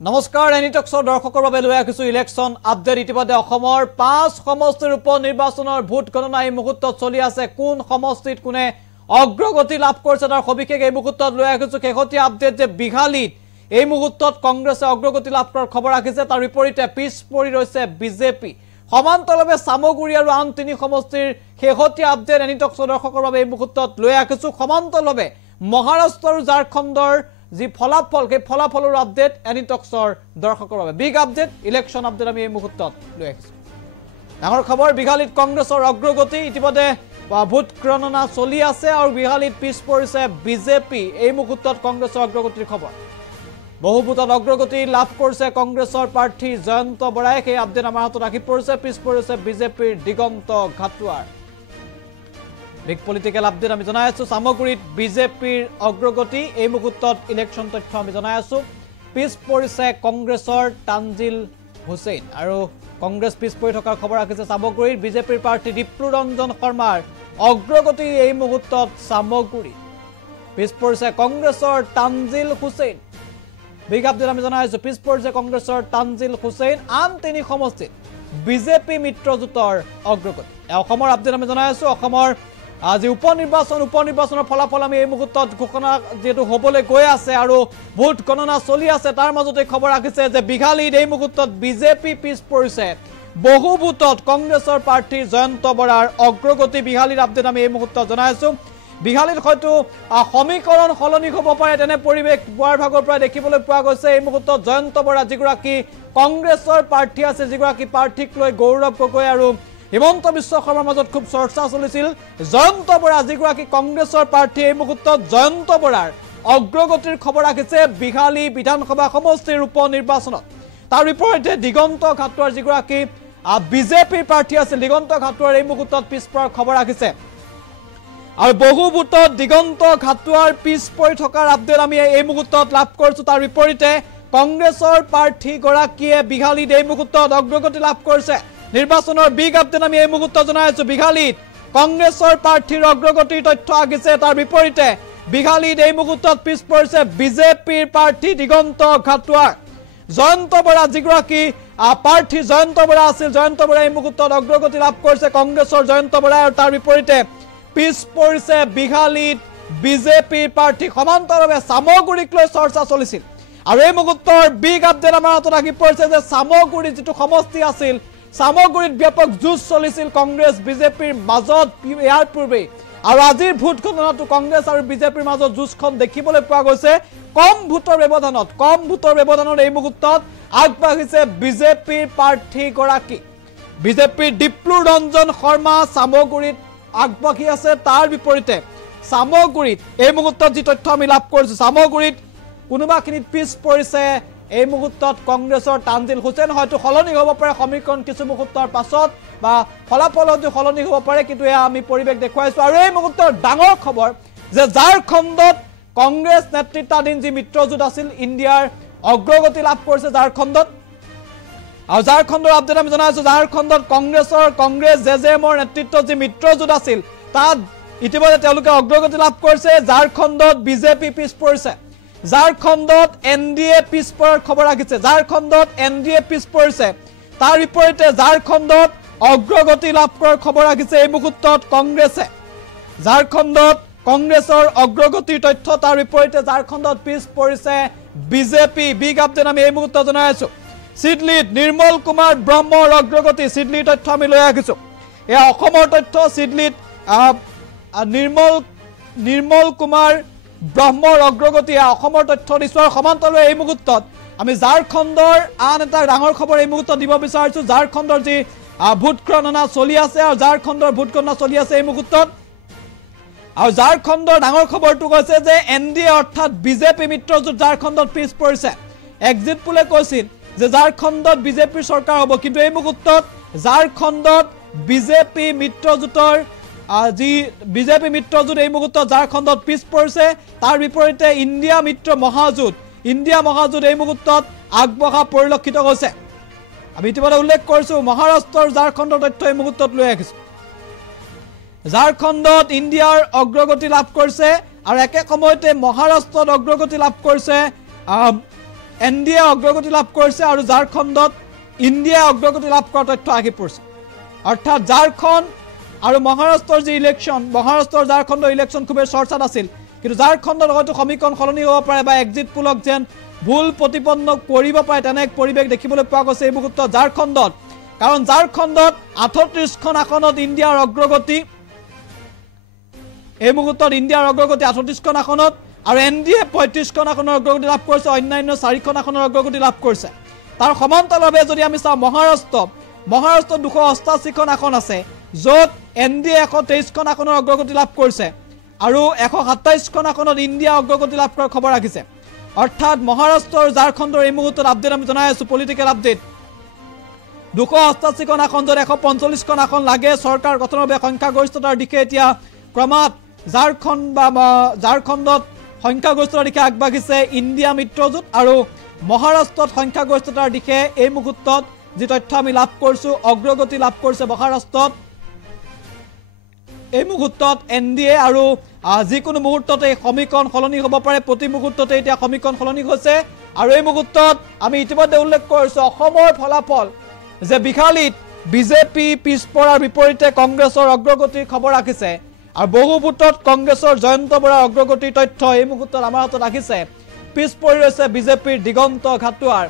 নমস্কাৰ এনিটক্সৰ দৰ্শকৰ বাবে লৈ আহিছো ইলেকশ্যন আপডেট ইতিমধ্যে অসমৰ 5 সমষ্টিৰ উপ নিৰ্বাচনৰ ভোট গণনা এই মুহূৰ্তত চলি আছে কোন সমষ্টিত কোনে অগ্ৰগতি লাভ কৰিছে তাৰ সবিশেষ এই মুহূৰ্তত লৈ আহিছো শেহতীয়া আপডেট যে বিঘালীত এই মুহূৰ্তত কংগ্ৰেছে অগ্ৰগতি লাভ কৰাৰ খবৰ ৰাখিছে তাৰ বিপৰীতে পিছ পৰি ৰৈছে বিজেপি সমান্তৰালভাৱে সামগুৰি আৰু আন তিনি সমষ্টিৰ শেহতীয়া আপডেট এনিটক্সৰ দৰ্শকৰ বাবে এই মুহূৰ্তত লৈ আহিছো সমান্তৰালভাৱে মহাৰাষ্ট্ৰ আৰু ঝাৰখণ্ডৰ जी ফলাফল के ফলাফলৰ আপডেট এনিটক্সৰ দৰ্শকৰ বাবে বিগ আপডেট ইলেকশ্যন আপডেট আমি এই মুহূৰ্তত লৈ আহিছো ডাঙৰ খবৰ বিঘালীত কংগ্ৰেছৰ অগ্ৰগতি ইতিমধ্যে ভোট গণনা চলি আছে আৰু বিঘালীত পিছ পৰিছে বিজেপি এই মুহূৰ্তত কংগ্ৰেছৰ অগ্ৰগতিৰ খবৰ বহু ভোটত অগ্ৰগতি লাভ কৰিছে কংগ্ৰেছৰ প্ৰাৰ্থী জয়ন্ত বৰাই এই আপডেট আমাৰ হাতত ৰাখি পৰিছে পিছ পৰিছে বিজেপিৰ দিগন্ত ঘাটুৱাৰ বিগ পলিটিক্যাল আপডেট আমি জনাই আছো সামগুৰিত বিজেপিৰ অগ্ৰগতি এই মুহূৰ্তত ইলেকশ্যন তথ্য আমি জনাই আছো পিছ পৰিছে কংগ্ৰেছৰ তানজিল হুছেইন আৰু কংগ্ৰেছ পিছ পৰি থকাৰ খবৰ ৰাখিছে সামগুৰিত বিজেপিৰ প্ৰাৰ্থী দীপ্লু ৰঞ্জন শৰ্মাৰ অগ্ৰগতি এই মুহূৰ্তত সামগুৰিত পিছ পৰিছে কংগ্ৰেছৰ তানজিল হুছেইন বিগ আপডেট আমি জনাই আছো পিছ পৰিছে কংগ্ৰেছৰ তানজিল হুছেইন আন তিনি সমষ্টিত বিজেপি মিত্ৰজোঁটৰ অগ্ৰগতি অসমৰ আপডেট আমি জনাই আছো অসমৰ আজি উপনিৰ্বাচনৰ ফলাফল আমি এই মুহূৰ্তত ঘোষণা যেটো হ'বলৈ গৈ আছে আৰু ভোট গণনা চলি আছে তাৰ মাজতে খবৰ ৰাখিছে যে বিঘালীত এই মুহূৰ্তত বিজেপি পিছ পৰিছে বহু ভোটত কংগ্ৰেছৰ প্ৰাৰ্থী জয়ন্ত বৰাৰ অগ্ৰগতি বিঘালীৰ আপডেট আমি এই মুহূৰ্তত জনাই আছো বিঘালীত হয়তো সমীকৰণ সলনি হ'ব পাৰে তেনে পৰিৱেশ বুৱাৰ ভাগৰ পৰা দেখিবলৈ পোৱা গৈছে এই মুহূৰ্তত জয়ন্ত বৰা যিগৰাকী কংগ্ৰেছৰ প্ৰাৰ্থী আছে যিগৰাকী প্ৰাৰ্থীক লৈ গৌৰৱ গগৈ আৰু হিমন্ত বিশ্ব শৰ্মাৰ মাজত খুব চৰ্চা চলিছিল জয়ন্ত বৰা যিগৰাকী কংগ্ৰেছৰ প্ৰাৰ্থী এই মুহূৰ্তত জয়ন্ত বৰাৰ অগ্ৰগতিৰ খবৰ ৰাখিছে বিঘালী বিধানসভা সমষ্টিৰ উপ নিৰ্বাচনত তাৰ বিপৰীতে দিগন্ত ঘাটুৱাৰ যিগৰাকী বিজেপিৰ প্ৰাৰ্থী আছিল দিগন্ত ঘাটুৱাৰ এই মুহূৰ্তত পিছ পৰাৰ খবৰ ৰাখিছে আৰু বহু ভোটত দিগন্ত ঘাটুৱাৰ পিছ পৰি থকাৰ আপডেট আমি এই মুহূৰ্তত লাভ কৰিছো তাৰ বিপৰীতে কংগ্ৰেছৰ প্ৰাৰ্থী গৰাকীয়ে বিঘালীত এই মুহূৰ্তত অগ্ৰগতি লাভ কৰিছে নিৰ্বাচনৰ বিগ আপডেট আমি এই মুহূৰ্তত জনাই আছো বিঘালীত কংগ্ৰেছৰ প্ৰাৰ্থীৰ অগ্ৰগতিৰ তথ্য আহিছে তাৰ বিপৰীতে বিঘালীত এই মুহূৰ্তত পিছ পৰিছে বিজেপিৰ প্ৰাৰ্থী দিগন্ত ঘাটুৱাৰ জয়ন্ত বৰা যিগৰাকী প্ৰাৰ্থী জয়ন্ত বৰা আছিল জয়ন্ত বৰা এই মুহূৰ্তত অগ্ৰগতি লাভ কৰিছে কংগ্ৰেছৰ জয়ন্ত বৰা আৰু তাৰ বিপৰীতে পিছ পৰিছে বিঘালীত বিজেপিৰ প্ৰাৰ্থী সমান্তৰালভাৱে সামগুৰিক লৈ চৰ্চা চলিছিল আৰু এই মুহূৰ্তৰ বিগ আপডেট আমাৰ হাতত আহি পৰিছে যে সামগুৰি যিটো সমষ্টি আছিল সামগুৰিত ব্যাপক যুঁজ চলিছিল কংগ্ৰেছ বিজেপিৰ মাজত ইয়াৰ পূৰ্বে আৰু আজিৰ ভোট গণনাটো কংগ্ৰেছ আৰু বিজেপিৰ মাজত যুঁজখন দেখিবলৈ পোৱা গৈছে কম ভোটৰ ব্যৱধানত এই মুহূৰ্তত আগবাঢ়িছে বিজেপিৰ প্ৰাৰ্থী গৰাকী বিজেপিৰ দীপ্লু ৰঞ্জন শৰ্মা সামগুৰিত আগবাঢ়ি আছে তাৰ বিপৰীতে সামগুৰিত এই মুহূৰ্তত যি তথ্য আমি লাভ কৰিছো সামগুৰিত কোনোবাখিনিত পিছ পৰিছে এই মুহূৰ্তত কংগ্ৰেছৰ তানজিল হুছেইন হয়তো সলনি হ'ব পাৰে সমীকৰণ কিছু মুহূৰ্তৰ পাছত বা ফলাফল হয়তো সলনি হ'ব পাৰে কিন্তু এয়া আমি পৰিৱেশ দেখুৱাইছো আৰু এই মুহূৰ্তৰ ডাঙৰ খবৰ যে ঝাৰখণ্ডত কংগ্ৰেছ নেতৃত্বাধীন যি মিত্ৰজোঁট আছিল ইণ্ডিয়াৰ অগ্ৰগতি লাভ কৰিছে ঝাৰখণ্ডত আৰু ঝাৰখণ্ডৰ আপডেট আমি জনাইছো ঝাৰখণ্ডত কংগ্ৰেছ জেজেএমৰ নেতৃত্বত যি মিত্ৰজোঁট আছিল তাত ইতিমধ্যে তেওঁলোকে অগ্ৰগতি লাভ কৰিছে ঝাৰখণ্ডত বিজেপি পিছ পৰিছে ঝাৰখণ্ডত এনডিএ পিছ পৰাৰ খবৰ আহিছে ঝাৰখণ্ডত এনডিএ পিছ পৰিছে তাৰ বিপৰীতে ঝাৰখণ্ডত অগ্ৰগতি লাভ কৰাৰ খবৰ আহিছে এই মুহূৰ্তত কংগ্ৰেছে ঝাৰখণ্ডত কংগ্ৰেছৰ অগ্ৰগতিৰ তথ্য তাৰ বিপৰীতে ঝাৰখণ্ডত পিছ পৰিছে বিজেপি বিগ আপডেট আমি এই মুহূৰ্তত জনাই আছো সিডলিত নিৰ্মল কুমাৰ ব্ৰহ্মৰ অগ্ৰগতি সিডলিৰ তথ্য আমি লৈ আহিছো এয়া অসমৰ তথ্য সিডলিত নিৰ্মল কুমাৰ ব্ৰহ্মৰ অগ্ৰগতি অসমৰ তথ্য দিছো আৰু সমান্তৰালভাৱে এই মুহূৰ্তত আমি ঝাৰখণ্ডৰ আন এটা ডাঙৰ খবৰ এই মুহূৰ্তত দিব বিচাৰিছো ঝাৰখণ্ডৰ যি ভোট গণনা চলি আছে আৰু ঝাৰখণ্ডৰ ভোট গণনা চলি আছে এই মুহূৰ্তত আৰু ঝাৰখণ্ডৰ ডাঙৰ খবৰটো কৈছে যে এনডিএ অৰ্থাৎ বিজেপি মিত্ৰজোঁট ঝাৰখণ্ডত পিছ পৰিছে এক্সিট পোলে কৈছিল যে ঝাৰখণ্ডত বিজেপিৰ চৰকাৰ হ'ব কিন্তু এই মুহূৰ্তত ঝাৰখণ্ডত বিজেপি মিত্ৰজোঁটৰ যি বিজেপি মিত্ৰজোঁট এই মুহূৰ্তত ঝাৰখণ্ডত পিছ পৰিছে তাৰ বিপৰীতে ইণ্ডিয়া মহাজোঁট এই মুহূৰ্তত আগবঢ়া পৰিলক্ষিত হৈছে আমি ইতিমধ্যে উল্লেখ কৰিছো মহাৰাষ্ট্ৰৰ ঝাৰখণ্ডৰ তথ্য এই মুহূৰ্তত লৈ আহিছো ঝাৰখণ্ডত ইণ্ডিয়াৰ অগ্ৰগতি লাভ কৰিছে আৰু একে সময়তে মহাৰাষ্ট্ৰত অগ্ৰগতি লাভ কৰিছে NDA অগ্ৰগতি লাভ কৰিছে আৰু ঝাৰখণ্ডত ইণ্ডিয়াই অগ্ৰগতি লাভ কৰাৰ তথ্য আহি পৰিছে অৰ্থাৎ ঝাৰখণ্ড আৰু মহাৰাষ্ট্ৰৰ যি ইলেকশ্যন মহাৰাষ্ট্ৰৰ ঝাৰখণ্ডৰ ইলেকশ্যন খুবেই চৰ্চাত আছিল কিন্তু ঝাৰখণ্ডৰ হয়তো সমীকৰণ সলনি হ'ব পাৰে বা এক্সিট পোলক যেন ভুল প্ৰতিপন্ন কৰিব পাৰে তেনে এক পৰিৱেশ দেখিবলৈ পোৱা গৈছে এই মুহূৰ্তত ঝাৰখণ্ডত কাৰণ ঝাৰখণ্ডত 38খন আসনত ইণ্ডিয়াৰ অগ্ৰগতি এই মুহূৰ্তত ইণ্ডিয়াৰ অগ্ৰগতি 38খন আসনত আৰু NDA 35খন আসনৰ অগ্ৰগতি লাভ কৰিছে অন্যান্য 4খন আসনৰ অগ্ৰগতি লাভ কৰিছে তাৰ সমান্তৰালভাৱে যদি আমি চাওঁ মহাৰাষ্ট্ৰত 288খন আসন আছে য'ত NDA 123খন আসনৰ অগ্ৰগতি লাভ কৰিছে আৰু 127খন আসনত ইণ্ডিয়া অগ্ৰগতি লাভ কৰাৰ খবৰ ৰাখিছে অৰ্থাৎ মহাৰাষ্ট্ৰৰ ঝাৰখণ্ডৰ এই মুহূৰ্তত আপডেট আমি জনাই আছো পলিটিকেল আপডেট 288খন আসন য'ত 145খন আসন লাগে চৰকাৰ গঠনৰ বাবে সংখ্যাগৰিষ্ঠতাৰ দিশে এতিয়া ক্ৰমাৎ ঝাৰখণ্ডত সংখ্যাগৰিষ্ঠতাৰ দিশে আগবাঢ়িছে ইণ্ডিয়া মিত্ৰজোঁট আৰু মহাৰাষ্ট্ৰত সংখ্যাগৰিষ্ঠতাৰ দিশে এই মুহূৰ্তত যি তথ্য আমি লাভ কৰিছো অগ্ৰগতি লাভ কৰিছে মহাৰাষ্ট্ৰত এই মুহূৰ্তত NDA আৰু যিকোনো মুহূৰ্ততে সমীকৰণ সলনি হ'ব পাৰে প্ৰতি মুহূৰ্ততে এতিয়া সমীকৰণ সলনি হৈছে আৰু এই মুহূৰ্তত আমি ইতিমধ্যে উল্লেখ কৰিছো অসমৰ ফলাফল যে বিখালীত বিজেপি পিছপৰাৰ বিপৰীতে কংগ্ৰেছৰ অগ্ৰগতিৰ খবৰ ৰাখিছে আৰু বহু ভোটত কংগ্ৰেছৰ জয়ন্ত বৰাৰ অগ্ৰগতিৰ তথ্য এই মুহূৰ্তত আমাৰ হাতত ৰাখিছে পিছপৰি ৰৈছে বিজেপিৰ দিগন্ত ঘাটুৱাৰ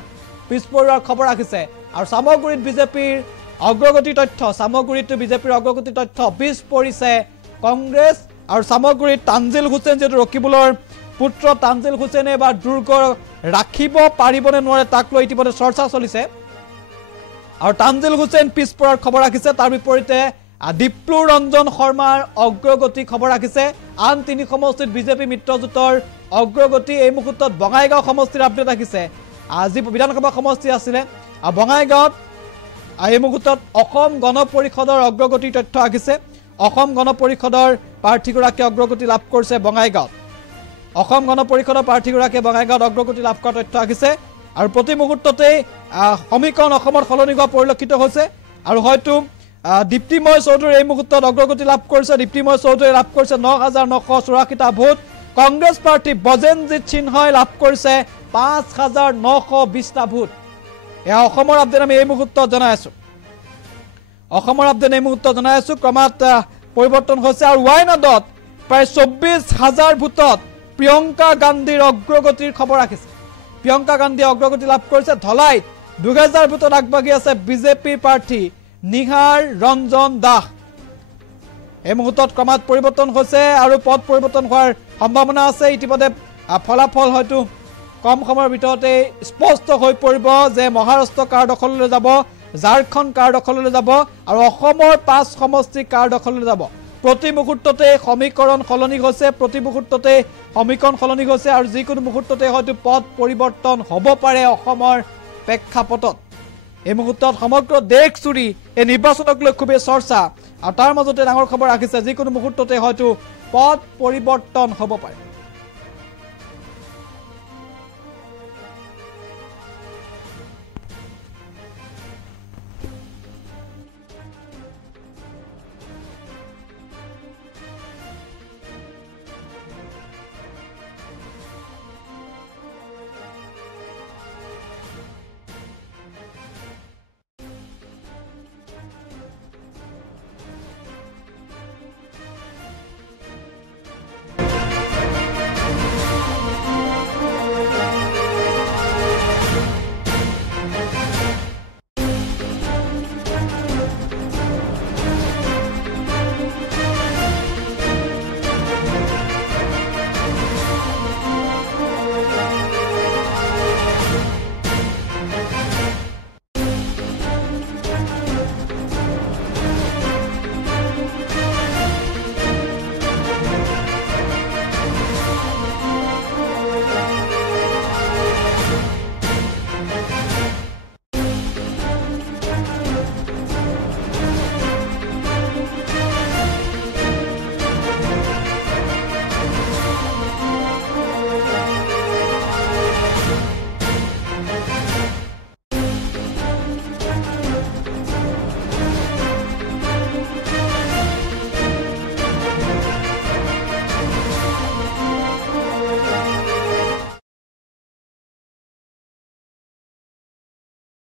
পিছপৰোৱাৰ খবৰ ৰাখিছে আৰু সামগুৰিত বিজেপিৰ অগ্ৰগতিৰ তথ্য সামগুৰিত বিজেপিৰ অগ্ৰগতিৰ তথ্য পিছ পৰিছে কংগ্ৰেছ আৰু সামগুৰিত তানজিল হুছেইন যেটো ৰকিবুলৰ পুত্ৰ তানজিল হুছেইনে বা দুৰ্গ ৰাখিব পাৰিবনে নোৱাৰে তাক লৈ ইতিমধ্যে চৰ্চা চলিছে আৰু তানজিল হুছেইন পিছপৰাৰ খবৰ ৰাখিছে তাৰ বিপৰীতে দীপ্লু ৰঞ্জন শৰ্মাৰ অগ্ৰগতি খবৰ ৰাখিছে আন তিনি সমষ্টিত বিজেপি মিত্ৰজোঁটৰ অগ্ৰগতি এই মুহূৰ্তত বঙাইগাঁও সমষ্টিৰ আপডেট ৰাখিছে আজি বিধানসভা সমষ্টি আছিলে বঙাইগাঁৱত এই মুহূৰ্তত অসম গণ পৰিষদৰ অগ্ৰগতিৰ তথ্য ৰাখিছে অসম গণ পৰিষদৰ প্ৰাৰ্থীগৰাকীয়ে অগ্ৰগতি লাভ কৰিছে বঙাইগাঁৱত অসম গণ পৰিষদৰ প্ৰাৰ্থীগৰাকীয়ে বঙাইগাঁৱত অগ্ৰগতি লাভ কৰাৰ তথ্য ৰাখিছে আৰু প্ৰতি মুহূৰ্ততে সমীকৰণ অসমত সলনি হোৱা পৰিলক্ষিত হৈছে আৰু হয়তো দীপ্তিময় চৌধুৰী এই মুহূৰ্তত অগ্ৰগতি লাভ কৰিছে দীপ্তিময় চৌধুৰী লাভ কৰিছে 9984টা ভোট কংগ্ৰেছ প্ৰাৰ্থী বজেনজিৎ সিনহাই লাভ কৰিছে 5920টা ভোট এয়া অসমৰ আপডেট আমি এই মুহূৰ্তত জনাই আছো অসমৰ আপডেট এই মুহূৰ্তত জনাই আছো ক্ৰমাৎ পৰিৱৰ্তন হৈছে আৰু ৱাইনাডত প্ৰায় 24000 ভোটত প্ৰিয়ংকা গান্ধীৰ অগ্ৰগতিৰ খবৰ ৰাখিছে প্ৰিয়ংকা গান্ধীয়ে অগ্ৰগতি লাভ কৰিছে ধলাইত 2000 ভোটত আগবাঢ়ি আছে বিজেপি প্ৰাৰ্থী নিহাৰ ৰঞ্জন দাস এই মুহূৰ্তত ক্ৰমাৎ পৰিৱৰ্তন হৈছে আৰু পদ পৰিৱৰ্তন হোৱাৰ সম্ভাৱনা আছে ইতিমধ্যে ফলাফল হয়তো কম সময়ৰ ভিতৰতে স্পষ্ট হৈ পৰিব যে মহাৰাষ্ট্ৰ কাৰ দখললৈ যাব ঝাৰখণ্ড কাৰ দখললৈ যাব আৰু অসমৰ 5 সমষ্টি কাৰ দখললৈ যাব প্ৰতি মুহূৰ্ততে সমীকৰণ সলনি হৈছে প্ৰতি মুহূৰ্ততে সমীকৰণ সলনি হৈছে আৰু যিকোনো মুহূৰ্ততে হয়তো পদ পৰিৱৰ্তন হ'ব পাৰে অসমৰ প্ৰেক্ষাপটত এই মুহূৰ্তত সমগ্ৰ দেশ জুৰি এই নিৰ্বাচনক লৈ খুবেই চৰ্চা আৰু তাৰ মাজতে ডাঙৰ খবৰ ৰাখিছে যিকোনো মুহূৰ্ততে হয়তো পদ পৰিৱৰ্তন হ'ব পাৰে